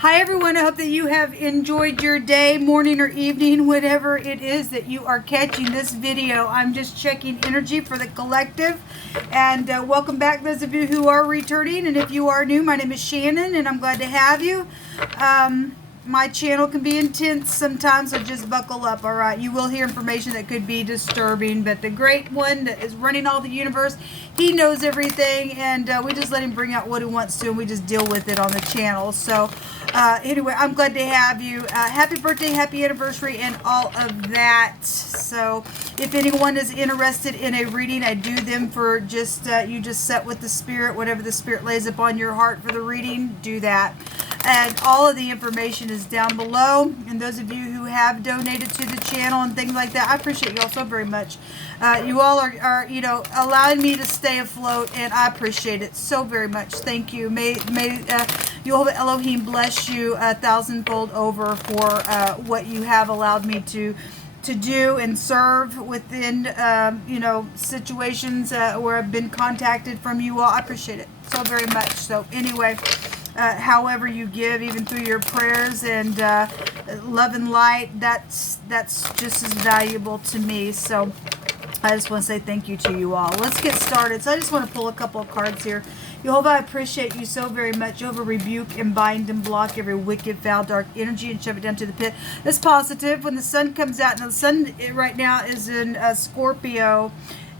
Hi everyone, I hope that you have enjoyed your day, morning or evening, whatever it is that you are catching this video. I'm just checking energy for the collective, and welcome back those of you who are returning, and if you are new, my name is Shannon and I'm glad to have you. My channel can be intense sometimes, so just buckle up, alright? You will hear information that could be disturbing, but the great one that is running all the universe, he knows everything, and we just let him bring out what he wants to, and we just deal with it on the channel. So anyway, I'm glad to have you. Happy birthday, happy anniversary, and all of that. So if anyone is interested in a reading, I do them for just, you just set with the spirit, whatever the spirit lays upon your heart for the reading, do that. And all of the information is down below. And those of you who have donated to the channel and things like that, I appreciate you all so very much. You all are, you know, allowing me to stay afloat, and I appreciate it so very much. Thank you. May Yehovah Elohim bless you 1,000-fold over for what you have allowed me to do and serve within, you know, situations where I've been contacted from you all. I appreciate it so very much. So anyway, however you give, even through your prayers and love and light, that's just as valuable to me. So I just want to say thank you to you all. Let's get started. So I just want to pull a couple of cards here. Jehovah, I appreciate you so very much. Jehovah, rebuke and bind and block every wicked, foul, dark energy and shove it down to the pit. That's positive. When the sun comes out, now the sun right now is in Scorpio,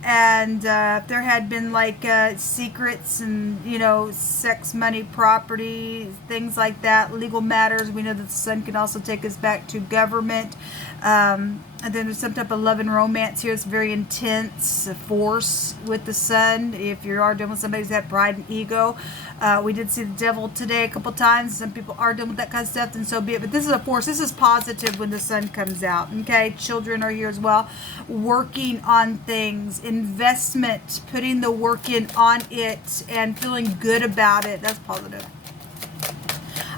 and if there had been like secrets and, you know, sex, money, property, things like that, legal matters, we know that the sun can also take us back to government. And then there's some type of love and romance here. It's very intense force with the sun. If you are dealing with somebody who's had pride and ego, we did see the devil today a couple times. Some people are dealing with that kind of stuff, and so be it. But this is a force. This is positive when the sun comes out. Okay, children are here as well, working on things, investment, putting the work in on it, and feeling good about it. That's positive.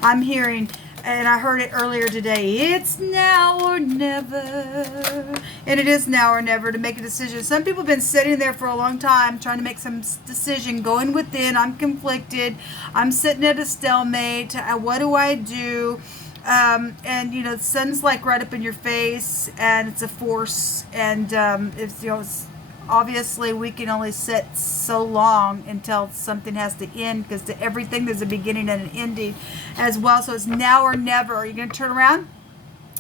I'm hearing, and I heard it earlier today, it's now or never. And it is now or never to make a decision. Some people have been sitting there for a long time trying to make some decision, going within. I'm conflicted. I'm sitting at a stalemate. What do I do? And, you know, the sun's like right up in your face, and it's a force. And it's, you know, obviously we can only sit so long until something has to end, because to everything there's a beginning and an ending as well. So it's now or never. Are you going to turn around?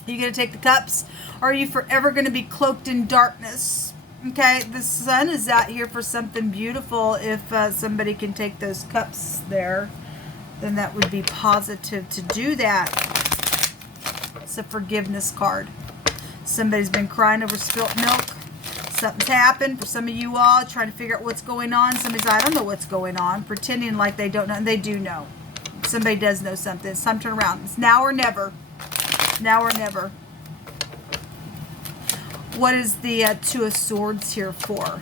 Are you going to take the cups? Or are you forever going to be cloaked in darkness? Okay, the sun is out here for something beautiful. If somebody can take those cups there, then that would be positive to do that. It's a forgiveness card. Somebody's been crying over spilt milk. Something's happened for some of you all, trying to figure out what's going on. Somebody's, I don't know what's going on, pretending like they don't know, and they do know. Somebody does know something. It's time to turn around. It's now or never. Now or never. What is the Two of Swords here for?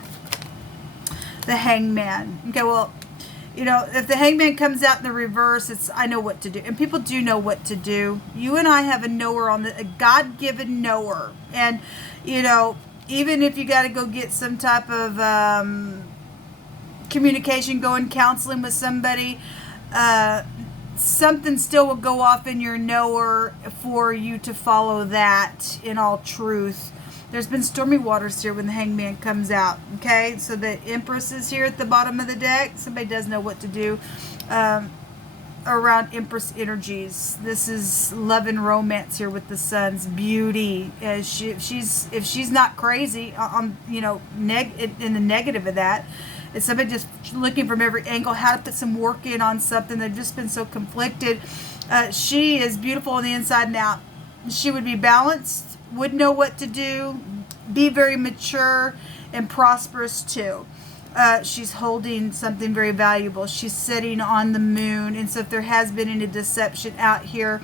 The Hangman. Okay, well, you know, if the Hangman comes out in the reverse, it's I know what to do. And people do know what to do. You and I have a knower on a God-given knower. And, you know, even if you got to go get some type of communication going, counseling with somebody, something still will go off in your knower for you to follow that in all truth. There's been stormy waters here when the Hangman comes out. Okay, so the Empress is here at the bottom of the deck. Somebody does know what to do around Empress energies. This is love and romance here with the sun's beauty. If she's not crazy on, you know, in the negative of that, it's somebody just looking from every angle how to put some work in on something. They've just been so conflicted. She is beautiful on the inside and out. She would be balanced, would know what to do, be very mature and prosperous too. She's holding something very valuable. She's sitting on the moon. And so if there has been any deception out here,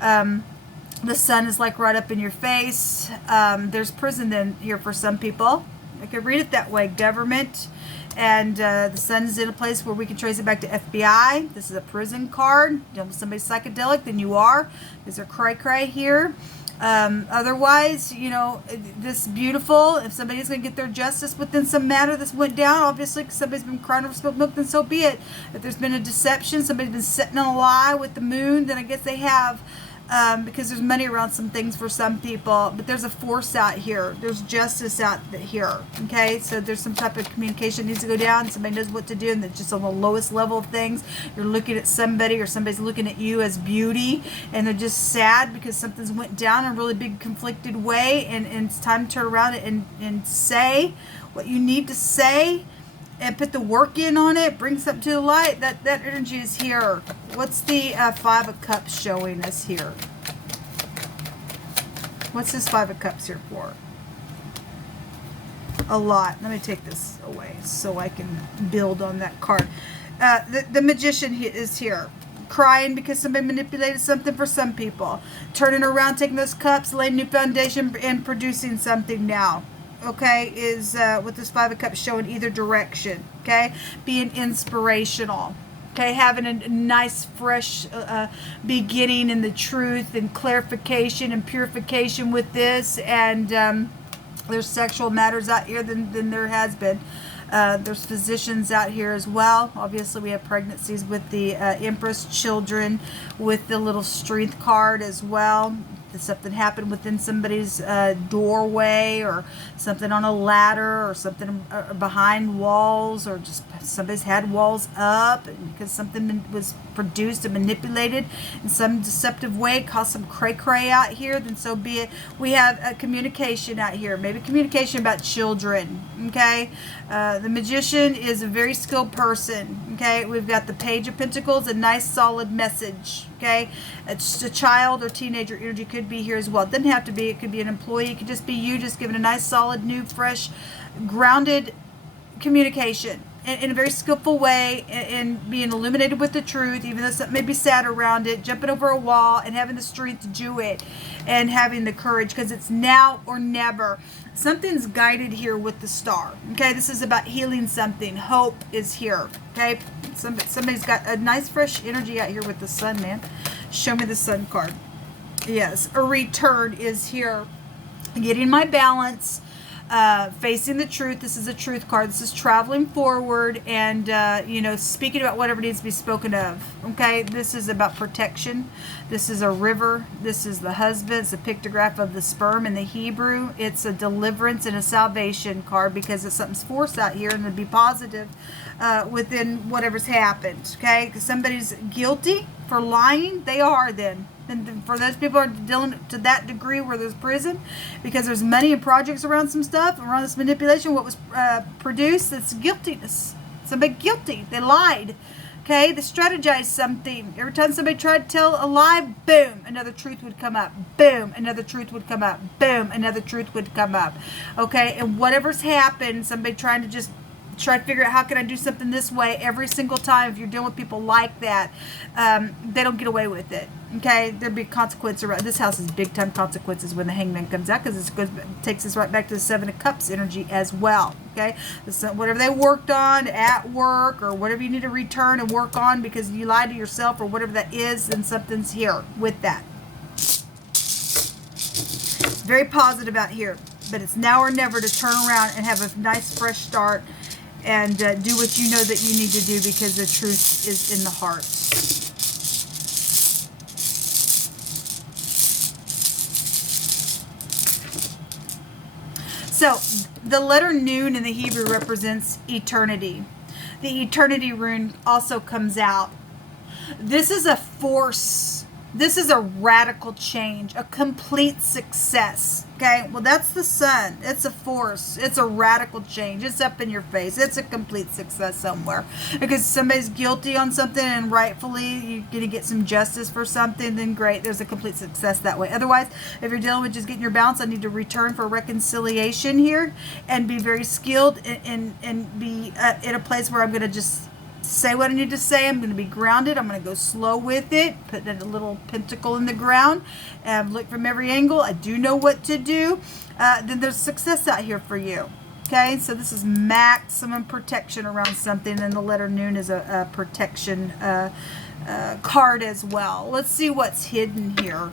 the sun is like right up in your face. There's prison then here for some people. I could read it that way. Government. And the sun is in a place where we can trace it back to FBI. This is a prison card. Dealing with somebody psychedelic, then you are. There's a cray-cray here. Otherwise, you know, this beautiful, if somebody's going to get their justice within some matter that's went down, obviously, because somebody's been crying over spilled milk, then so be it. If there's been a deception, somebody's been sitting on a lie with the moon, then I guess they have, because there's money around some things for some people, but there's a force out here. There's justice out here, okay? So there's some type of communication needs to go down. Somebody knows what to do, and it's just on the lowest level of things. You're looking at somebody, or somebody's looking at you as beauty, and they're just sad because something's went down in a really big conflicted way, and it's time to turn around and say what you need to say, and put the work in on it, bring something to the light. That energy is here. What's the Five of Cups showing us here? What's this Five of Cups here for? A lot. Let me take this away so I can build on that card. The Magician is here. Crying because somebody manipulated something for some people. Turning around, taking those cups, laying new foundation, and producing something now. Okay, is with this Five of Cups showing either direction. Okay, being inspirational. Okay, having a nice fresh beginning in the truth and clarification and purification with this. And there's sexual matters out here than there has been. There's physicians out here as well. Obviously, we have pregnancies with the Empress, children with the little strength card as well. Something happened within somebody's doorway, or something on a ladder, or something behind walls, or just somebody's had walls up, and because something was produced and manipulated in some deceptive way, caused some cray-cray out here, then so be it. We have a communication out here, maybe communication about children, okay? The Magician is a very skilled person, okay? We've got the Page of Pentacles, a nice solid message, okay? It's a child or teenager energy could be here as well. It doesn't have to be. It could be an employee. It could just be you just giving a nice, solid, new, fresh, grounded communication in a very skillful way, and being illuminated with the truth, even though something may be sad around it, jumping over a wall and having the strength to do it, and having the courage, because it's now or never. Something's guided here with the Star. Okay, this is about healing something. Hope is here. Okay, somebody's got a nice fresh energy out here with the Sun, man. Show me the Sun card. Yes, a return is here. Getting my balance, facing the truth. This is a truth card. This is traveling forward, and you know, speaking about whatever needs to be spoken of. Okay, this is about protection. This is a river. This is the husband. It's a pictograph of the sperm in the Hebrew. It's a deliverance and a salvation card, because it's something's force out here, and to be positive within whatever's happened. Okay, because somebody's guilty for lying. They are then. And for those people who are dealing to that degree where there's prison, because there's money and projects around some stuff, around this manipulation, what was produced, it's guiltiness. Somebody guilty. They lied. Okay? They strategized something. Every time somebody tried to tell a lie, boom, another truth would come up. Boom, another truth would come up. Boom, another truth would come up. Okay? And whatever's happened, somebody trying to just try to figure out how can I do something this way every single time. If you're dealing with people like that, they don't get away with it. Okay, there'd be consequence around this house. Is big time consequences when the Hangman comes out, because it takes us right back to the Seven of Cups energy as well. Okay, so whatever they worked on at work, or whatever you need to return and work on because you lied to yourself, or whatever that is, then something's here with that. Very positive out here, but it's now or never to turn around and have a nice fresh start, and do what you know that you need to do, because the truth is in the heart. So, the letter Nun in the Hebrew represents eternity. The eternity rune also comes out. This is a force. This is a radical change, a complete success. Okay, well, that's the Sun. It's a force. It's a radical change. It's up in your face. It's a complete success somewhere. Because somebody's guilty on something, and rightfully you're going to get some justice for something, then great. There's a complete success that way. Otherwise, if you're dealing with just getting your balance, I need to return for reconciliation here, and be very skilled, and be in a place where I'm going to just say what I need to say. I'm going to be grounded. I'm going to go slow with it. Put a little pentacle in the ground. Look from every angle. I do know what to do. Then there's success out here for you. Okay, so this is maximum protection around something, and the letter Nun is a protection card as well. Let's see what's hidden here.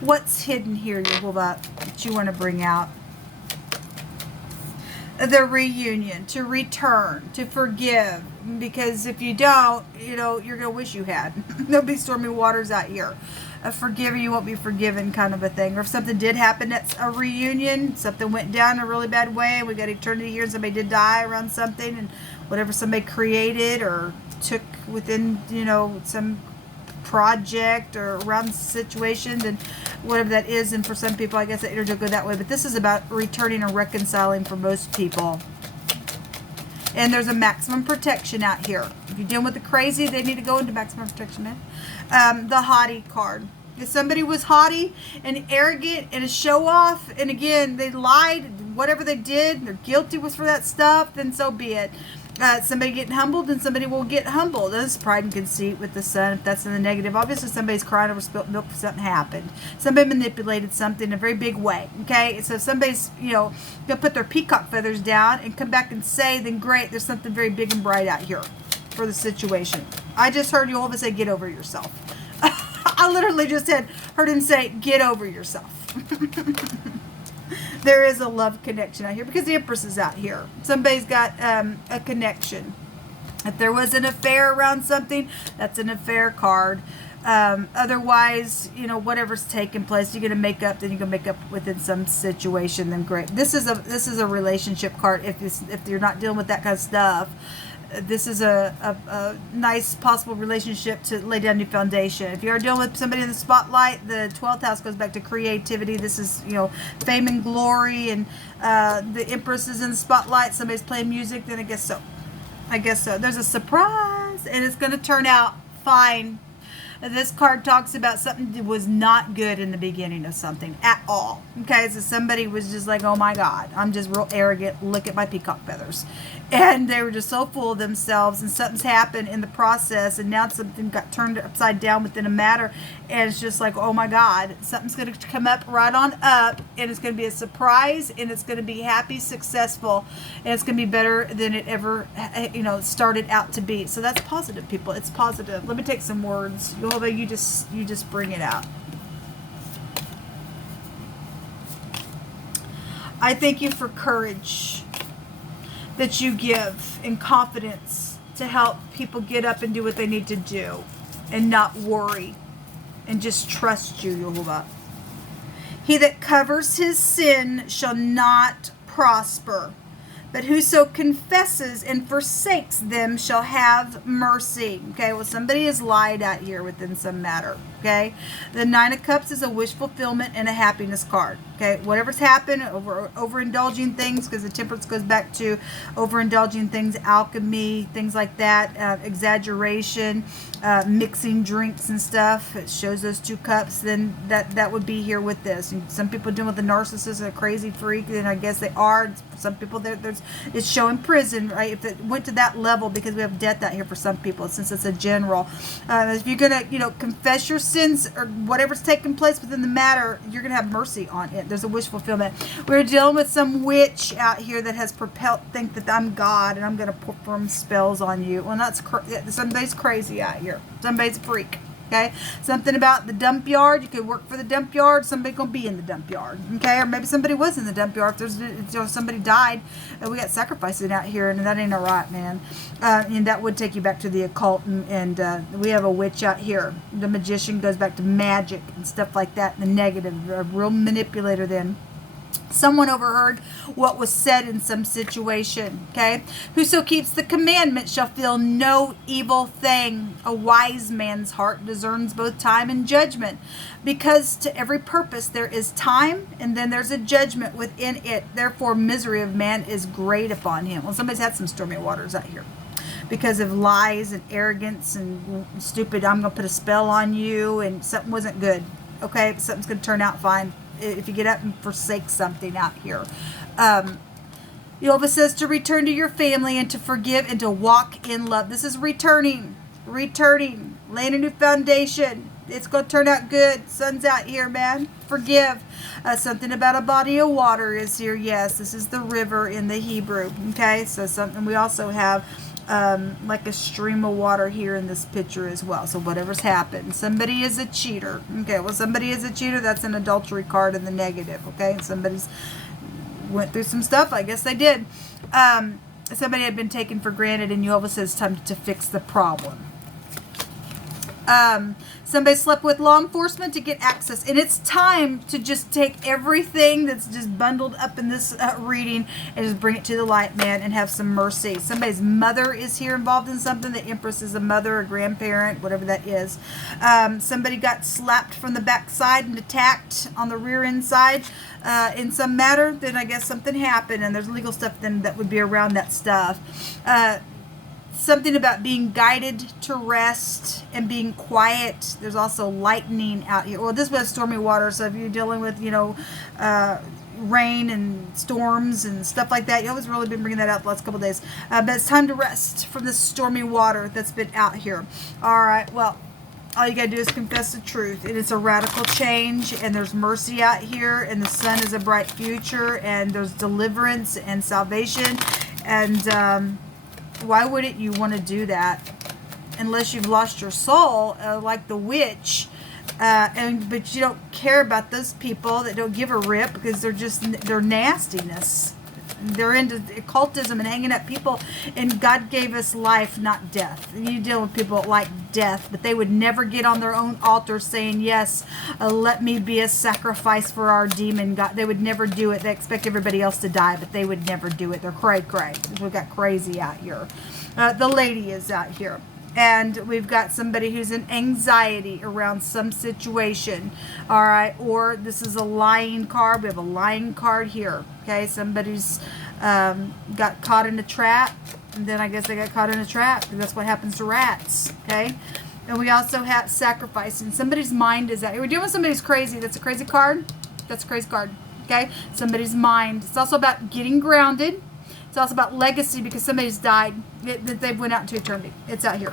What's hidden here, Yehovah, that you want to bring out? The reunion, to return, to forgive. Because if you don't, you know, you're going to wish you had. There'll be stormy waters out here. A forgiver, you won't be forgiven kind of a thing. Or if something did happen at a reunion, something went down a really bad way, we got eternity here and somebody did die around something, and whatever somebody created or took within, you know, some project or around situations and whatever that is. And for some people, I guess that energy will go that way. But this is about returning and reconciling for most people. And there's a maximum protection out here. If you're dealing with the crazy, they need to go into maximum protection, man. The haughty card. If somebody was haughty and arrogant and a show-off, and again, they lied, whatever they did, they're guilty was for that stuff, then so be it. Somebody getting humbled, and somebody will get humbled. That's pride and conceit with the sun, if that's in the negative. Obviously, somebody's crying over spilt milk because something happened. Somebody manipulated something in a very big way, okay? So if somebody's, you know, going to put their peacock feathers down and come back and say, then great, there's something very big and bright out here for the situation. I just heard Yehovah say, get over yourself. I literally just heard him say, get over yourself. There is a love connection out here because the Empress is out here. Somebody's got a connection. If there was an affair around something, that's an affair card. Otherwise, you know, whatever's taking place, you're gonna make up. Then you're gonna make up within some situation. Then great. This is a relationship card. If you're not dealing with that kind of stuff, this is a nice possible relationship to lay down new foundation. If you are dealing with somebody in the spotlight, the 12th house goes back to creativity. This is, you know, fame and glory, and the Empress is in the spotlight. Somebody's playing music, then I guess so. I guess so. There's a surprise, and it's going to turn out fine. This card talks about something that was not good in the beginning of something at all. Okay, so somebody was just like, oh my God, I'm just real arrogant. Look at my peacock feathers. And they were just so full of themselves, and something's happened in the process, and now something got turned upside down within a matter, and it's just like, oh my God, something's going to come up right on up, and it's going to be a surprise, and it's going to be happy, successful, and it's going to be better than it ever, you know, started out to be. So that's positive, people. It's positive. Let me take some words. You just bring it out. I thank you for courage that you give and confidence to help people get up and do what they need to do and not worry and just trust you, Yehovah. He that covers his sin shall not prosper, but whoso confesses and forsakes them shall have mercy. Okay, well, somebody has lied out here within some matter. Okay, the Nine of Cups is a wish fulfillment and a happiness card. Okay, whatever's happened, overindulging things, because the Temperance goes back to overindulging things, alchemy, things like that, exaggeration, mixing drinks and stuff. It shows those two cups. Then that would be here with this. And some people dealing with a narcissist, a crazy freak, then I guess they are. Some people it's showing prison, right? If it went to that level, because we have death out here for some people, since it's a general. If you're gonna, you know, confess your sins or whatever's taking place within the matter, you're gonna have mercy on it. There's a wish fulfillment. We're dealing with some witch out here that has think that I'm God and I'm gonna perform spells on you. Well, somebody's crazy out here. Somebody's a freak. Okay, something about the dump yard. You could work for the dump yard. Somebody gonna be in the dump yard. Okay, or maybe somebody was in the dump yard. If somebody died, we got sacrificing out here, and that ain't all right, man. And that would take you back to the occult, and we have a witch out here. The magician goes back to magic and stuff like that. The negative, a real manipulator. Then someone overheard what was said in some situation. Okay, whoso keeps the commandment shall feel no evil thing. A wise man's heart discerns both time and judgment, because to every purpose there is time, and then there's a judgment within it. Therefore misery of man is great upon him. Well, somebody's had some stormy waters out here because of lies and arrogance and stupid, I'm gonna put a spell on you, and something wasn't good. Okay, but something's gonna turn out fine if you get up and forsake something out here. Yehovah says to return to your family and to forgive and to walk in love. This is returning, laying a new foundation. It's going to turn out good. Sun's out here, man. Forgive. Something about a body of water is here. Yes, this is the river in the Hebrew. Okay, so something we also have like a stream of water here in this picture as well. So whatever's happened, somebody is a cheater. Okay, well, somebody is a cheater. That's an adultery card in the negative. Okay, somebody's went through some stuff. I guess they did. Somebody had been taken for granted, and Jehovah says it's time to fix the problem. Somebody slept with law enforcement to get access, and it's time to just take everything that's just bundled up in this reading and just bring it to the light, man, and have some mercy. Somebody's mother is here involved in something. The Empress is a mother, a grandparent, whatever that is. Somebody got slapped from the back side and attacked on the rear end side in some matter. Then I guess something happened, and there's legal stuff then that would be around that stuff. Something about being guided to rest and being quiet. There's also lightning out here. Well, this was stormy water, so if you're dealing with, you know, rain and storms and stuff like that, Jehovah's really been bringing that out the last couple of days. But it's time to rest from this stormy water that's been out here. All right, well, all you got to do is confess the truth. And it's a radical change, and there's mercy out here, and the sun is a bright future, and there's deliverance and salvation. And why wouldn't you want to do that unless you've lost your soul, like the witch, but you don't care about those people that don't give a rip because they're nastiness. They're into occultism and hanging up people, and God gave us life, not death. You deal with people that like death, but they would never get on their own altar saying, yes, let me be a sacrifice for our demon God. They would never do it. They expect everybody else to die, but they would never do it. They're cray. We've got crazy out here. The lady is out here. And we've got somebody who's in anxiety around some situation. All right. Or this is a lying card. We have a lying card here. Okay. Somebody's got caught in a trap. And then I guess they got caught in a trap. And that's what happens to rats. Okay. And we also have sacrificing. Somebody's mind is out here. We're dealing with somebody who's crazy. That's a crazy card. That's a crazy card. Okay. Somebody's mind. It's also about getting grounded. It's also about legacy because somebody's died. They've went out into eternity. It's out here.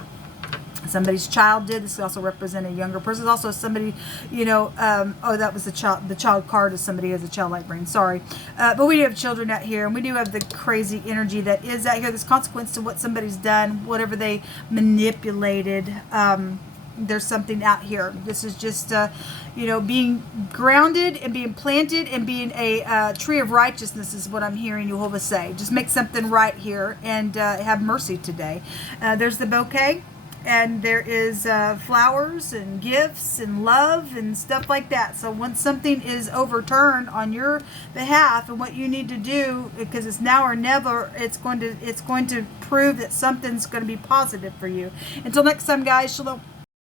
Somebody's child did. This also represent a younger person. It's also somebody, you know, that was the child. The child card is somebody who has a childlike brain. Sorry. But we do have children out here, and we do have the crazy energy that is out here. There's consequence to what somebody's done, whatever they manipulated. There's something out here. This is just, you know, being grounded and being planted and being a tree of righteousness is what I'm hearing Jehovah say. Just make something right here and have mercy today. There's the bouquet, and there is flowers and gifts and love and stuff like that. So once something is overturned on your behalf and what you need to do, because it's now or never, it's going to prove that something's going to be positive for you. Until next time, guys, shalom.